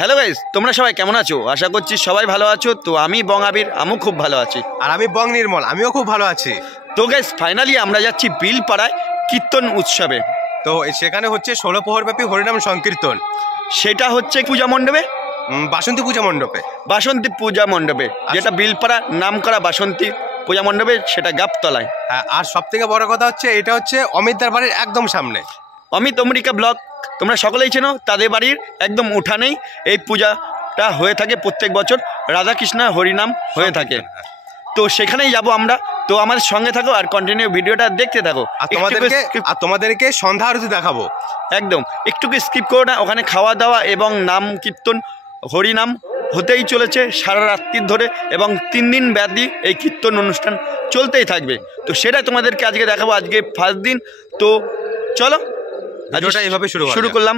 Hello guys, তোমরা সবাই কেমন আছো? আশা করছি সবাই ভালো আছো। তো আমি বং আবির, আমিও খুব ভালো আছি। আর আমি বং নির্মল, আমিও খুব ভালো আছি। তো গাইস ফাইনালি আমরা যাচ্ছি বিলপাড়ায় কীর্তন উৎসবে। তো সেখানে হচ্ছে 16 প্রহরব্যাপী হরিনাম সংকীর্তন। সেটা হচ্ছে পূজা মণ্ডপে, বাসন্তী পূজা মণ্ডপে, বাসন্তী পূজা মণ্ডপে, যেটা বিলপাড়া নাম করা বাসন্তী পূজা মণ্ডপে, সেটা গাবতলায়। হ্যাঁ, আর সব থেকে বড় কথা হচ্ছে এটা হচ্ছে অমিতদার বাড়ির একদম সামনে। অমিত অমরিকা ব্লক তোমরা সকলেই চেনো, তাদের বাড়ির একদম উঠানেই এই পূজাটা হয়ে থাকে প্রত্যেক বছর। রাধাকৃষ্ণ হরিনাম হয়ে থাকে। তো সেখানেই যাব আমরা। তো আমাদের সঙ্গে থাকো আর কন্টিনিউ ভিডিওটা দেখতে থাকো। আর তোমাদেরকে সন্ধ্যা আরতি দেখাবো। একদম একটু স্কিপ করো না। ওখানে খাওয়া দাওয়া এবং নাম কীর্তন হরিনাম হতেই চলেছে সারা রাত্রির ধরে, এবং 3 দিন ব্যাপী এই কীর্তন অনুষ্ঠান চলতেই থাকবে। তো সেটাই তোমাদেরকে আজকে দেখাবো। আজকে ফার্স্ট দিন। তো চলো ভিডিওটা এইভাবে শুরু করলাম।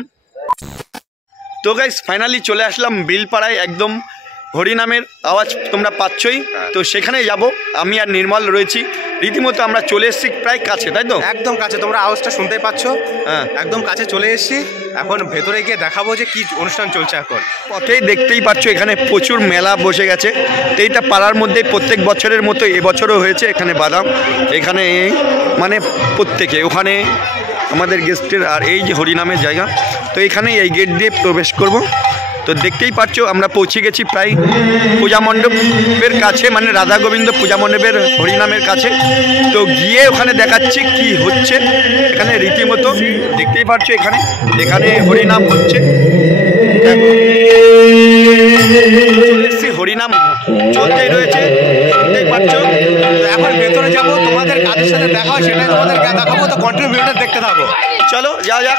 তো গাইস ফাইনালি চলে আসলাম বিলপাড়ায়। একদম হরিনামের আওয়াজ তোমরা পাচ্ছই। তো সেখানে যাব, আমি আর নির্মল রয়েছি। রীতিমতো আমরা চলে এসেছি প্রায় কাছে, তাই তো? একদম কাছে, তোমরা আওয়াজটা শুনতেই পাচ্ছ। হ্যাঁ, একদম কাছে চলে এসেছি। এখন ভেতরে গিয়ে দেখাবো যে কি অনুষ্ঠান চলছে। এখন পথেই দেখতেই পাচ্ছ এখানে প্রচুর মেলা বসে গেছে। তো এইটা পাড়ার মধ্যে প্রত্যেক বছরের মতো এবছরও হয়েছে। এখানে বাদাম, এখানে মানে প্রত্যেকে, ওখানে আমাদের গেস্টের, আর এই যে হরিনামের জায়গা। তো এখানেই এই গেট দিয়ে প্রবেশ করব। তো দেখতেই পাচ্ছ আমরা পৌঁছে গেছি প্রায় পূজা মণ্ডপের কাছে, মানে রাধা গোবিন্দ পূজা মণ্ডপের হরিনামের কাছে। তো গিয়ে ওখানে দেখাচ্ছি কি হচ্ছে। এখানে রীতিমতো দেখতেই পাচ্ছ এখানে হরিনাম হচ্ছে। হরিনাম চলতেই রয়েছে, দেখতেই পাচ্ছ। তো এখন ভেতরে যাবো, তোমাদের কাদের সাথে দেখা হয় সেটাই তোমাদেরকে দেখাবো। তো কন্টিনিউ ভিডিওটা দেখতে থাকো। চলো যাওয়া যাক।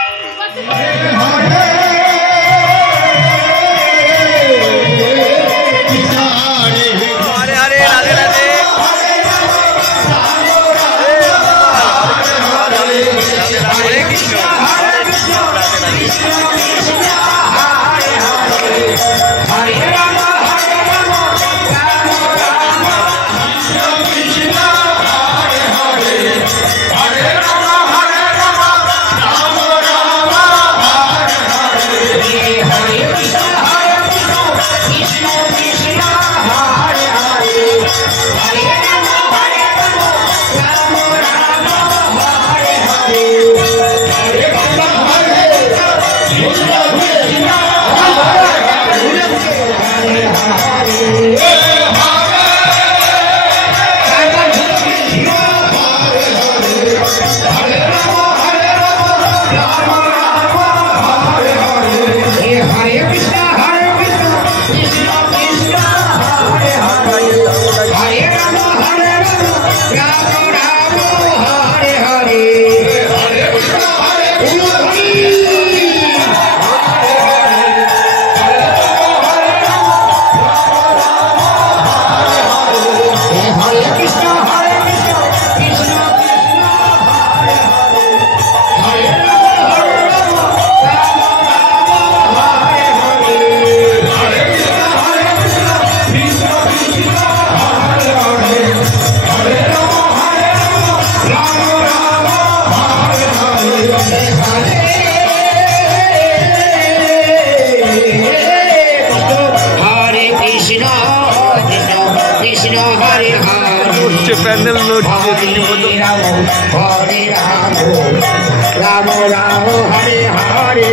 প্যান্ডেল হরে রাম রাম রাম হরে হরে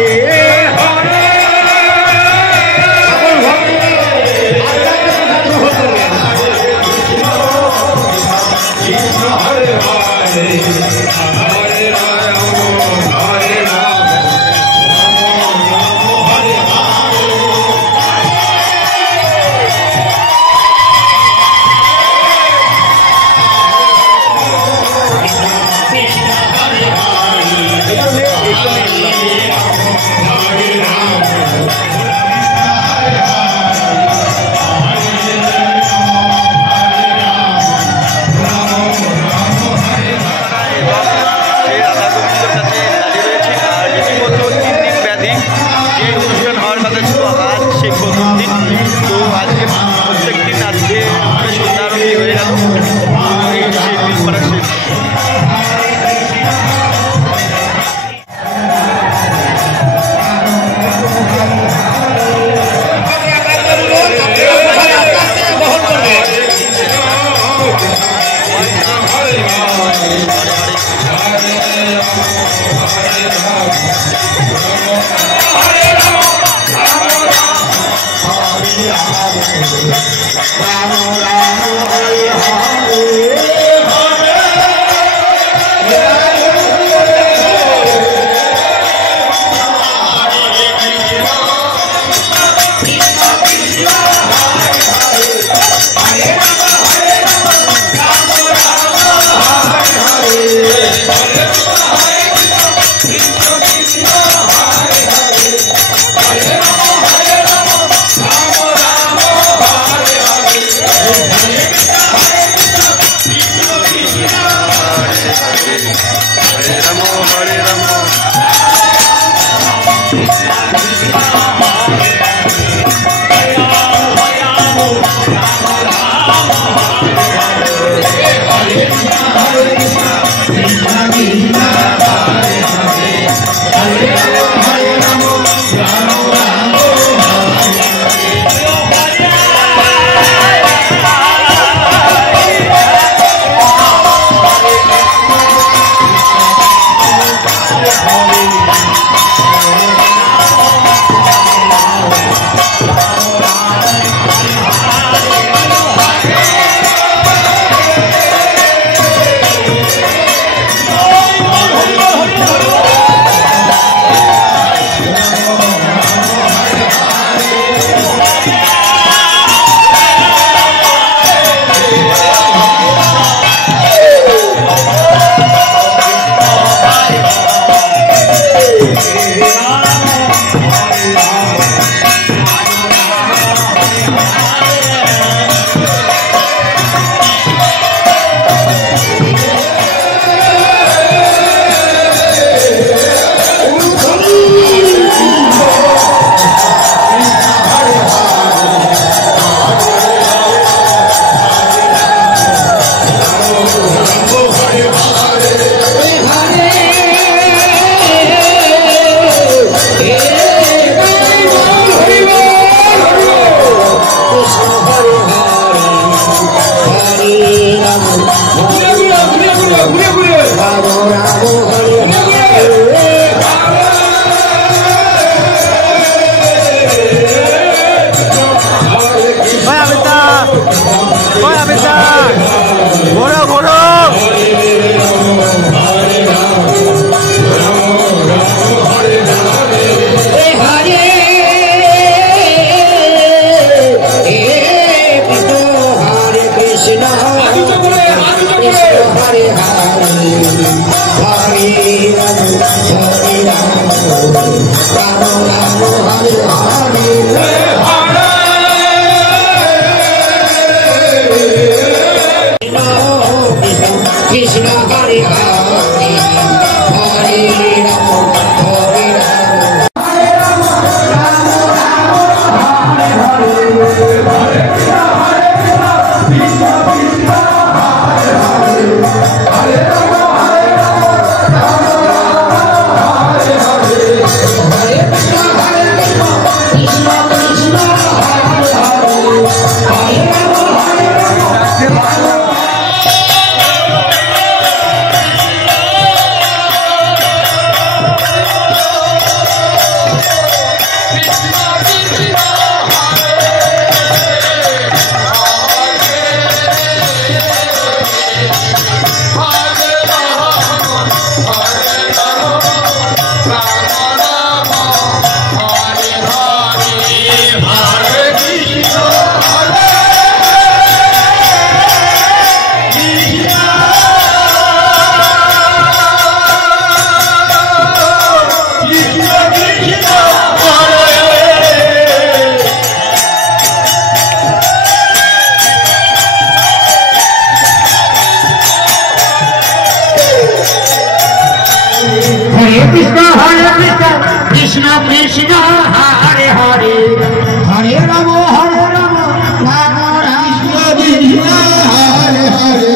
हरे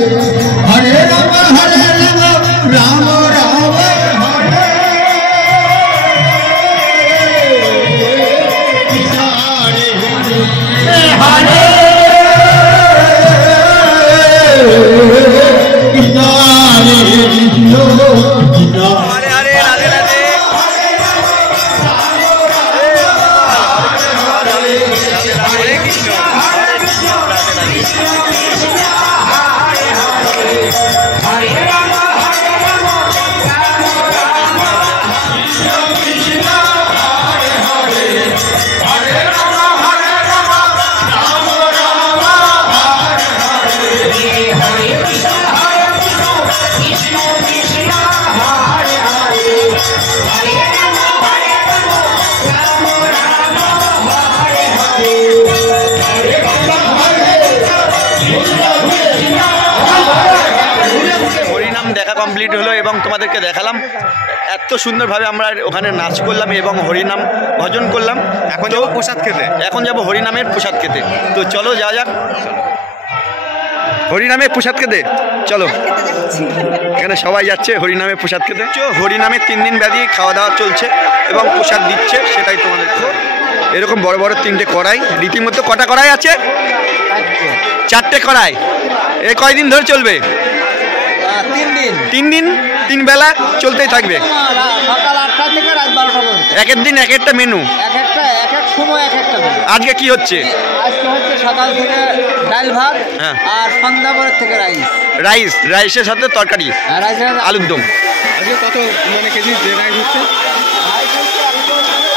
हरे राम राम राम हरे कृष्ण हरे हरे कृष्ण हरे कृष्ण हरे हरे राधे राधे हरे कृष्ण দেখা কমপ্লিট হলো এবং তোমাদেরকে দেখালাম এত সুন্দরভাবে আমরা ওখানে নাচ করলাম এবং হরিনাম ভজন করলাম। এখন যাবো প্রসাদ খেতে। এখন যাব হরিনামের প্রসাদ খেতে। তো চলো যাওয়া যাক হরিনামের প্রসাদ খেতে। চলো, এখানে সবাই যাচ্ছে হরিনামের প্রসাদ খেতে। হরিনামের 3 দিন ব্যাধি খাওয়া দাওয়া চলছে এবং প্রসাদ দিচ্ছে, সেটাই তোমাদের এরকম বড় বড় 3টে কড়াই, রীতিমতো কটা কড়াই আছে? 4টে কড়াই। এ কয়দিন ধরে চলবে? 3 দিন 3 বেলা চলতেই থাকবে। সকাল 8টা থেকে রাত 12টা পর্যন্ত। একের দিন এক একটা মেনু, এক এক সময় এক একটা মেনু। আজকে কি হচ্ছে? আজকে হচ্ছে সকাল থেকে ডাল ভাত, হ্যাঁ, আর সন্ধ্যা পরের থেকে রাইসের সাথে তরকারি, আলুর দম। আজকে কত মানে কেজি রাইস হচ্ছে?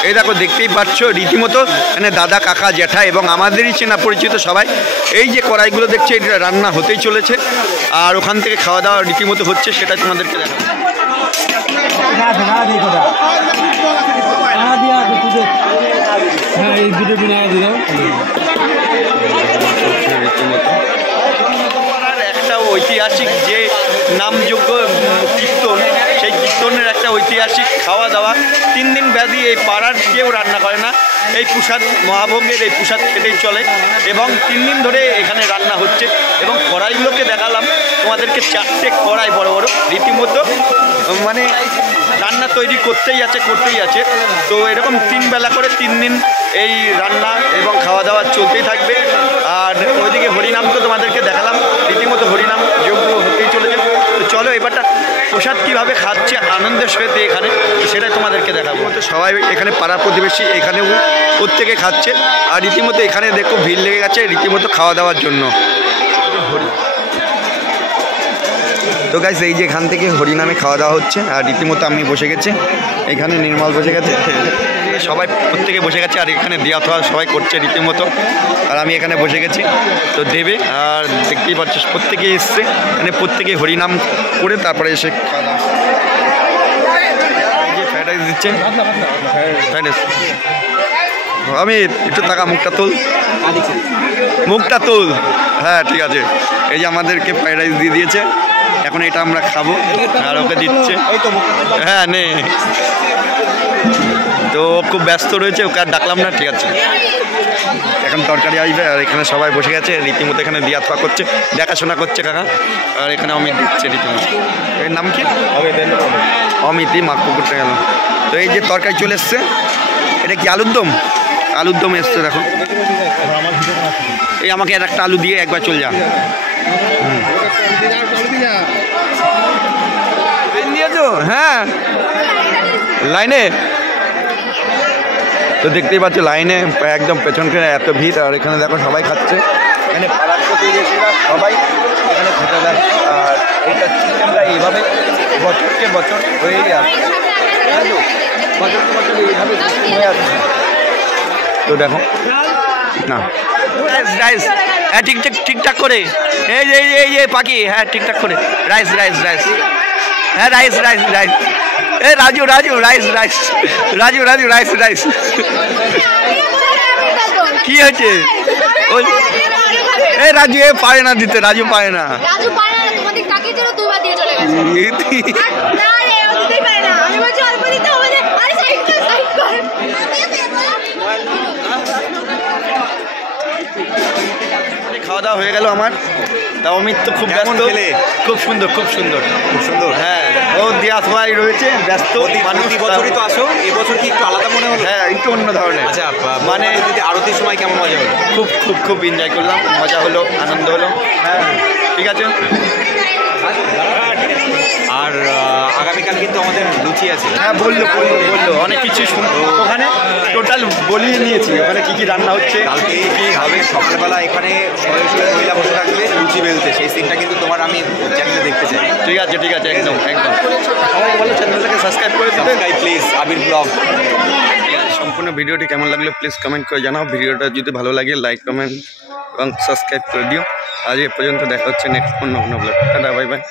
এই দেখো দেখতেই পাচ্ছ রীতিমতো মানে দাদা কাকা জ্যাঠা এবং আমাদেরই চেনা পরিচিত সবাই। এই যে কড়াইগুলো দেখছে এটা রান্না হতেই চলেছে আর ওখান থেকে খাওয়া দাওয়া রীতিমতো হচ্ছে, সেটা তোমাদেরকে দেখাবো। একটা ঐতিহাসিক যে নামযোগ্য কীর্তন, সেই কীর্তনের একটা ঐতিহাসিক খাওয়া দাওয়া 3 দিন ব্যাধি এই পাড়ার কেউ রান্না করে না। এই প্রসাদ মহাভোগের এই প্রসাদ খেতেই চলে এবং 3 দিন ধরে এখানে রান্না হচ্ছে এবং কড়াইগুলোকে দেখালাম তোমাদেরকে। 4টে কড়াই বড় বড়, রীতিমতো মানে রান্না তৈরি করতেই আছে। তো এরকম 3 বেলা করে 3 দিন এই রান্না এবং খাওয়া দাওয়া চলতেই থাকবে। আর ওইদিকে হরিনাম তো তোমাদেরকে দেখালাম, রীতিমতো হরিনাম যোগ্য হতেই চলেছে। তো চলো এবারটা প্রসাদ কীভাবে খাচ্ছে আনন্দের সহিত এখানে, সেটাই তোমাদেরকে দেখাবো। তো সবাই এখানে পাড়া প্রতিবেশী এখানেও প্রত্যেকে খাচ্ছে আর রীতিমতো এখানে দেখো ভিড় লেগে গেছে রীতিমতো খাওয়া দাওয়ার জন্য। তো গাইস এই যে এখান থেকে হরিনামে খাওয়া দাওয়া হচ্ছে আর রীতিমতো আমি বসে গেছি এখানে, নির্মল বসে গেছে, সবাই প্রত্যেকে বসে গেছে আর এখানে দেওয়া থাওয়া সবাই করছে রীতিমতো। আর আমি এখানে বসে গেছি তো দেবে। আর দেখতেই পাচ্ছিস প্রত্যেকে এসছে মানে প্রত্যেকে হরিনাম করে তারপরে এসে খাওয়া দাওয়া। ফ্রাইড রাইস দিচ্ছে, ফ্রাইড রাইস। আমি একটু টাকা মুখটা তুল। হ্যাঁ ঠিক আছে। এই যে আমাদেরকে ফ্রাইড রাইস দিয়ে দিয়েছে, এখন এটা আমরা খাবো আর ওকে দিচ্ছে। হ্যাঁ নে, তো খুব ব্যস্ত রয়েছে, ওকে আর ডাকলাম না, ঠিক আছে। এখন তরকারি আসবে আর এখানে সবাই বসে গেছে রীতিমতো, এখানে দিয়া থাওয়া করছে, দেখাশোনা করছে কাকা। আর এখানে অমিত দিচ্ছে রীতিমতো। এর নাম কি? অমিতই মা কুকুরটা গেল। তো এই যে তরকারি চলে এসছে, এটা কি আলুর দম এসছে দেখো। এই আমাকে একটা আলু দিয়ে একবার চল যা। হ্যাঁ লাইনে তো দেখতেই পাচ্ছ, লাইনে একদম পেছনকে এত ভিড় আর এখানে দেখো সবাই খাচ্ছে। এখানে পাড়ার প্রতিবেশীরা সবাই এখানে খেতে দেয় আর এটা চিকেনটা এইভাবে বছরকে বছর হয়েই আসছে, বছরকে বছর এইভাবে হয়ে আসছে। তো দেখো না হ্যাঁ ঠিকঠাক করে এই যে পাখি, হ্যাঁ ঠিকঠাক করে রাইস হ্যাঁ রাইস এ রাজু রাইস কি হয়েছে? এ রাজু এ পারে না দিতে, রাজু পারে না। খাওয়া দাওয়া হয়ে গেল আমার। তা অমিত তো খুব কেমন ব্যস্ত। খেলে? খুব সুন্দর, খুব সুন্দর, খুব সুন্দর। হ্যাঁ ও দিয়া সবাই রয়েছে ব্যস্ত প্রতি বছরই তো আসো, এবছর কি একটু আলাদা মনে হলো? হ্যাঁ একটু অন্য ধরনের। আচ্ছা, মানে যদি আরতির সময় কেমন মজা হলো? খুব খুব খুব এনজয় করলাম, মজা হলো, আনন্দ হলো। হ্যাঁ ঠিক আছে। আর আগামীকাল কিন্তু আমাদের লুচি আছে। হ্যাঁ বললো অনেক কিছু ওখানে টোটাল বলিয়ে নিয়েছি ওখানে কি কি রান্না হচ্ছে, কালকে কি হবে সকালবেলা এখানে স্বয়ংসেবক মহিলা বসে থাকবে লুচি বেলতে, সেই সিনটা কিন্তু তোমার আমি চ্যানেলে দেখতে চাই। ঠিক আছে একদম একদম। সবাইকে বলো চ্যানেলটাকে সাবস্ক্রাইব করে দিতে। Please Abir blog. সম্পূর্ণ ভিডিওটি কেমন লাগলো প্লিজ কমেন্ট করে জানাও। ভিডিওটা যদি ভালো লাগে লাইক কমেন্ট এবং সাবস্ক্রাইব করে দিও। আজ এ পর্যন্ত দেখা হচ্ছে নেক্সট অন্য ব্লগ। Tata bye bye.